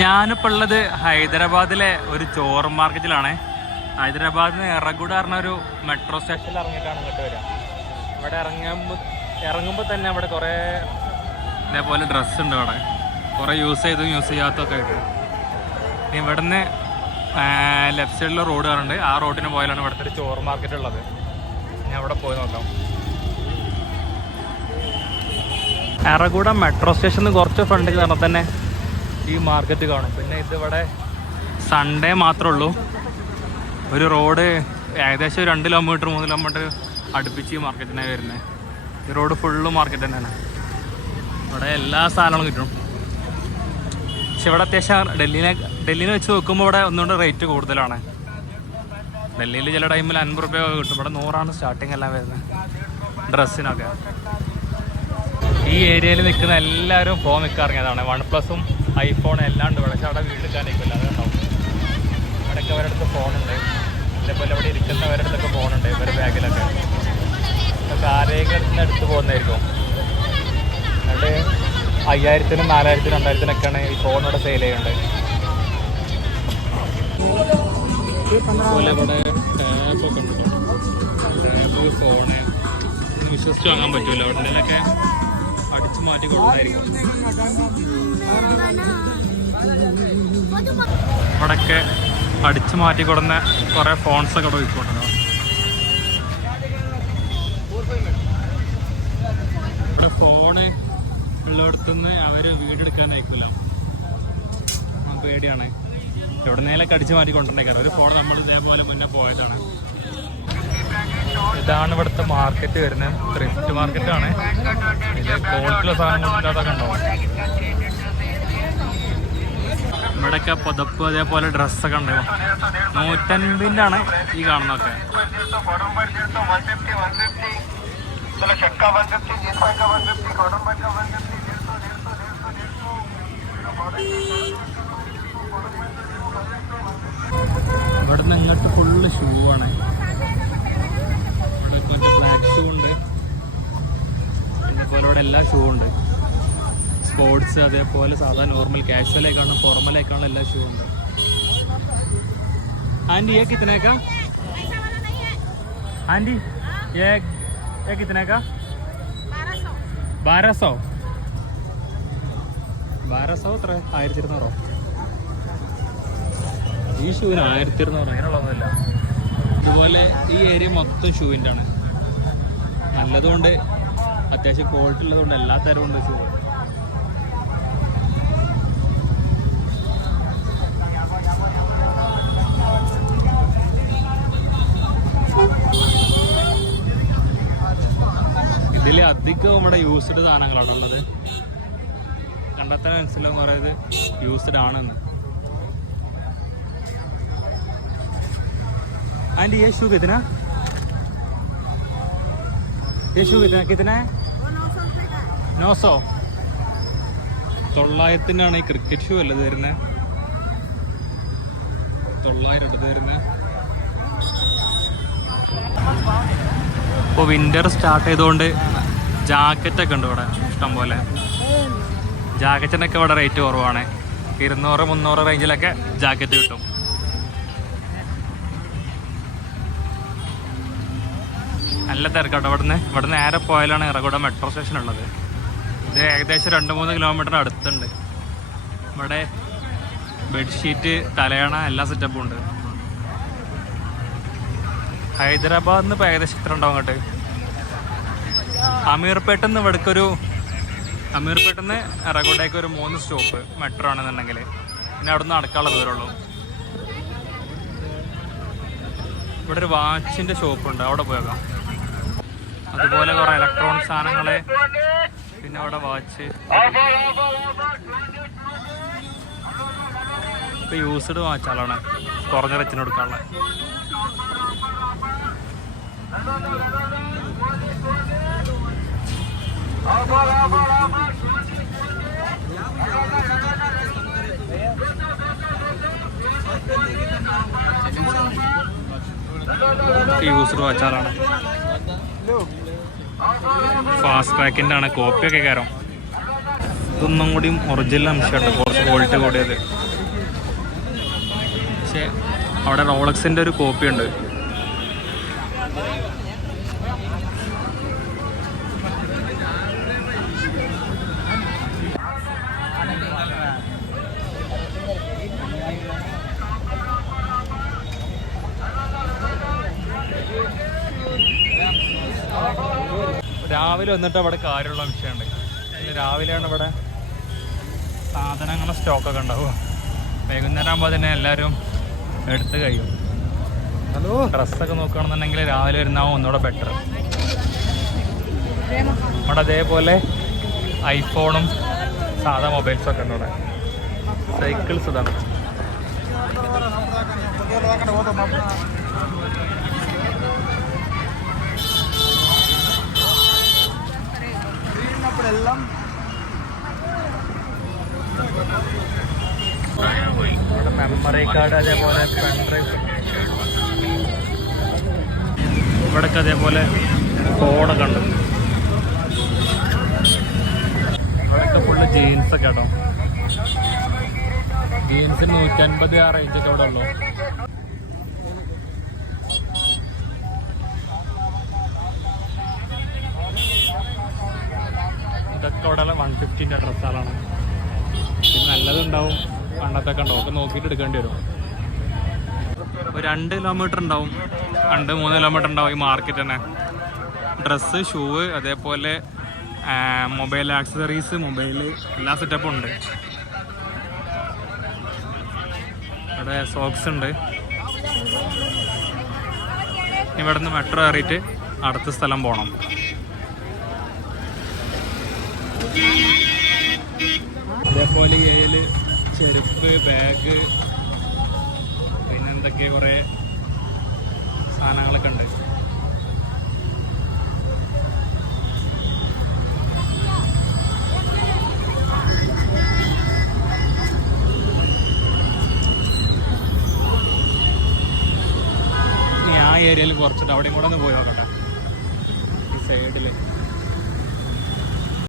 ഞാനിപ്പോൾ ഉള്ളത് ഹൈദരാബാദിലെ ഒരു ചോറ് മാർക്കറ്റിലാണ്. ഹൈദരാബാദിൽ നിന്ന് എറഗുഡ പറഞ്ഞ ഒരു മെട്രോ സ്റ്റേഷനിൽ ഇറങ്ങിയിട്ടാണ് ഇങ്ങോട്ട് വരിക. ഇവിടെ ഇറങ്ങുമ്പോൾ തന്നെ അവിടെ കുറേ ഇതേപോലെ ഡ്രസ്സ് ഉണ്ട്. അവിടെ കുറേ യൂസ് ചെയ്തും യൂസ് ചെയ്യാത്തതൊക്കെ ആയിട്ട്. ഇവിടെ നിന്ന് ലെഫ്റ്റ് സൈഡിലെ റോഡ് കാണുന്നുണ്ട്. ആ റോഡിന് പോയാലാണ് ഇവിടുത്തെ ഒരു ചോറ് മാർക്കറ്റ് ഉള്ളത്. ഞാൻ അവിടെ പോയി നോക്കാം. എറഗുഡ മെട്രോ സ്റ്റേഷനിൽ കുറച്ച് ഫ്രണ്ടിൽ പറഞ്ഞാൽ തന്നെ ഈ മാർക്കറ്റ് കാണും. പിന്നെ ഇതിവിടെ സൺഡേ മാത്രമേ ഉള്ളൂ. ഒരു റോഡ് ഏകദേശം 2 കിലോമീറ്റർ 3 കിലോമീറ്റർ അടുപ്പിച്ച് ഈ മാർക്കറ്റിനാണ് വരുന്നത്. ഈ റോഡ് ഫുള്ള് മാർക്കറ്റ് തന്നെയാണ്. ഇവിടെ എല്ലാ സാധനങ്ങളും കിട്ടും. പക്ഷെ ഇവിടെ അത്യാവശ്യം ഡൽഹിനെ വെച്ച് നോക്കുമ്പോൾ ഇവിടെ ഒന്നുകൊണ്ട് റേറ്റ് കൂടുതലാണ്. ഡൽഹിയിൽ ചില ടൈമിൽ 50 രൂപ കിട്ടും. ഇവിടെ 100 സ്റ്റാർട്ടിങ് എല്ലാം വരുന്നത് ഡ്രസ്സിനൊക്കെ. ഈ ഏരിയയിൽ നിൽക്കുന്ന എല്ലാവരും ഫോൺ നിൽക്കാൻ ഇറങ്ങിയതാണ്. OnePlusഉം ഐഫോണും എല്ലാം ഉണ്ട് ഇവിടെ. പക്ഷെ അവിടെ വീടെടുക്കാനിരിക്കില്ല, അതുണ്ടാവും. ഇവിടെയൊക്കെ അവരുടെ അടുത്ത് ഫോണുണ്ട്. അതേപോലെ ഇവിടെ ഇരിക്കുന്നവരുടെ അടുത്തൊക്കെ ഫോണുണ്ട്. ഇവരുടെ ബാഗിലൊക്കെ ആരെങ്കിലും എടുത്ത് പോകുന്നതായിരിക്കും. എന്നിട്ട് 5000-നും 4000-നും 2000-നൊക്കെയാണ് ഈ ഫോണിവിടെ സെയിൽ ചെയ്യുന്നത്. അതുപോലെ ഇവിടെ ടാബൊക്കെ ഉണ്ട്. ടാബ്, ഫോണ് വിശ്വസിച്ച് വാങ്ങാൻ പറ്റുമല്ലോ. ഉടനെയൊക്കെ അടിച്ചു മാറ്റി കൊടുക്കുന്നതായിരിക്കും. ഇവിടെയൊക്കെ അടിച്ചു മാറ്റി കൊടുന്ന കുറേ ഫോൺസൊക്കെ ഇവിടെ വിൽക്കുന്നുണ്ടോ. ഇവിടെ ഫോണ് ഉള്ളിടത്തുനിന്ന് അവർ വീടെടുക്കാനായിരിക്കില്ല. പേടിയാണ്. എവിടെ നേലൊക്കെ അടിച്ചു മാറ്റി കൊണ്ടുവന്നേക്കാറ്. ഒരു ഫോൺ നമ്മൾ ഇതേപോലെ മുന്നേ പോയതാണ്. ഇതാണ് ഇവിടുത്തെ മാർക്കറ്റ് വരുന്നത്. ത്രിഫ്റ്റ് മാർക്കറ്റാണ്. ഇത് ക്വാളിറ്റിയുള്ള സാധനങ്ങളില്ലാതൊക്കെ ഉണ്ടാവും. ഇവിടെയൊക്കെ പുതപ്പ് അതേപോലെ ഡ്രസ്സൊക്കെ ഉണ്ടാവും. 150-ൻ്റെ ഈ കാണുന്നതൊക്കെ. ഇവിടെ നിന്ന് ഇങ്ങോട്ട് ഫുള്ള് ഷൂ ആണ്. ഇവിടെ കുറച്ച് ബ്ലാക്ക് ഷൂ ഉണ്ട്. അതേപോലെ ഇവിടെ എല്ലാ ഷൂ ഉണ്ട്. സ്പോർട്സ് അതേപോലെ സാധാ നോർമൽ കാഷ്വലേക്കാണ് ഫോർമലേക്കാണ് എല്ലാ ഷൂ ഉണ്ട്. आंटी ये कितने का? आंटी ये कितने का? 1200 എത്ര? 1200. ഈ ഷൂവിന് 1200 അങ്ങനെയുള്ളതൊന്നുമില്ല. ഇതുപോലെ ഈ ഏരിയ മൊത്തം ഷൂവിൻ്റെ ആണ്. നല്ലതുകൊണ്ട് അത്യാവശ്യം ക്വാളിറ്റി ഉള്ളതുകൊണ്ട് എല്ലാ തരവും ഉണ്ട് ഷൂ. ഇതിൽ അധികം ഇവിടെ യൂസ്ഡ് സാധനങ്ങളാണ് ഉള്ളത്. കണ്ടെത്താൻ മനസ്സിലാവും പറയുന്നത് യൂസ്ഡ് ആണെന്ന്. आंटी ये शू कितना? ये शू कितना है? 900. 900-നാണ് ഈ ക്രിക്കറ്റ് ഷൂ അല്ലത് വരുന്നത്. 900 എടുത്ത് വരുന്നത്. ഇപ്പോൾ വിൻ്റർ സ്റ്റാർട്ട് ചെയ്തുകൊണ്ട് ജാക്കറ്റൊക്കെ ഉണ്ട് ഇവിടെ ഇഷ്ടം പോലെ. ജാക്കറ്റിനൊക്കെ ഇവിടെ റേറ്റ് കുറവാണ്. 200-300 റേഞ്ചിലൊക്കെ ജാക്കറ്റ് കിട്ടും. നല്ല തിരക്കാട്ടോ. ഇവിടെ നേരെ പോയാലാണ് എറഗുഡ മെട്രോ സ്റ്റേഷൻ ഉള്ളത്. ഇത് ഏകദേശം 2-3 കിലോമീറ്റർ അടുത്തുണ്ട്. ഇവിടെ ബെഡ്ഷീറ്റ്, തലയണ എല്ലാ സെറ്റപ്പും ഉണ്ട്. ഹൈദരാബാദിൽ നിന്ന് ഇപ്പോൾ ഏകദേശം എത്ര ഉണ്ടാവും അങ്ങോട്ട്? അമീർപേട്ടിൽ നിന്ന് അമീർപേട്ടിൽ നിന്ന് എറഗുഡയ്ക്ക് ഒരു 3 സ്റ്റോപ്പ് മെട്രോ ആണെന്നുണ്ടെങ്കിൽ. പിന്നെ അവിടെ നിന്ന് നടക്കാനുള്ള ദൂരമുള്ളൂ. ഇവിടെ ഒരു വാച്ചിൻ്റെ ഷോപ്പുണ്ട്, അവിടെ പോയേക്കാം. അതുപോലെ കുറേ ഇലക്ട്രോണിക് സാധനങ്ങൾ, പിന്നെ അവിടെ വാച്ച്. ഇപ്പോൾ യൂസ്ഡ് വാച്ചാലാണ് കുറഞ്ഞ റേറ്റിന് കൊടുക്കാനുള്ള. യൂസ്ഡ് വാച്ചാലാണ്. ഫാസ്റ്റ് ട്രാക്കിൻ്റെ ആണ്. കോപ്പിയൊക്കെ കയറും. ഇതൊന്നും കൂടിയും ഒറിജിനൽ അംശമുണ്ട്, കുറച്ച് ക്വാളിറ്റി കൂടിയത്. പക്ഷേ അവിടെ റോളക്സിൻ്റെ ഒരു കോപ്പി ഉണ്ട്. രാവിലെ വന്നിട്ട് അവിടെ കാര്യമുള്ള വിഷയമുണ്ട്. രാവിലെയാണ് ഇവിടെ സാധനങ്ങളുടെ സ്റ്റോക്കൊക്കെ ഉണ്ടാവുക. വൈകുന്നേരം ആകുമ്പോൾ തന്നെ എല്ലാവരും എടുത്ത് കഴിയും. ഡ്രസ്സൊക്കെ നോക്കുകയാണെന്നുണ്ടെങ്കിൽ രാവിലെ വരുന്നാവും ഒന്നുകൂടെ ബെറ്റർ. അവിടെ അതേപോലെ ഐഫോണും സാധാ മൊബൈൽസൊക്കെ ഉണ്ട്. ഇവിടെ സൈക്കിൾസ് ഇതാണ്. ഇവിടെ മെമ്മറി കാർഡ്, അതേപോലെ പെൻഡ്രൈവ്, ഇവിടൊക്കെ അതേപോലെ ഫോണൊക്കെ ഉണ്ട്. ഇവിടെയൊക്കെ ഫുള്ള് ജീൻസൊക്കെ കേട്ടോ. ജീൻസിന് 150 ആ റേഞ്ചൊക്കെ ഇവിടെ ഉള്ളു. ഇതൊക്കെ ഇവിടെ 150ൻ്റെ ഡ്രസ്സുകളാണ്. പിന്നെ നല്ലതുണ്ടാവും, പണ്ടത്തൊക്കെ ഉണ്ടാവും. ഒക്കെ നോക്കിയിട്ട് എടുക്കേണ്ടി വരും. ഒരു 2 കിലോമീറ്റർ ഉണ്ടാവും, 2-3 കിലോമീറ്റർ ഉണ്ടാവും ഈ മാർക്കറ്റ് തന്നെ. ഡ്രസ്സ്, ഷൂവ്, അതേപോലെ മൊബൈൽ ആക്സസറീസ്, മൊബൈൽ എല്ലാ സെറ്റപ്പും ഉണ്ട്. ഇവിടെ സോക്സ് ഉണ്ട്. ഇവിടെ നിന്ന് മെട്രോ കയറിയിട്ട് അടുത്ത സ്ഥലം പോകണം. അതേപോലെ ഈ ഏരിയയിൽ ചെരുപ്പ്, ബാഗ്, പിന്നെന്തൊക്കെ കുറേ സാധനങ്ങളൊക്കെ ഉണ്ട്. ആ ഏരിയയിൽ കുറച്ചിട്ട് അവിടെയും കൂടെ ഒന്ന് പോയി നോക്കട്ടെ. ഈ സൈഡിൽ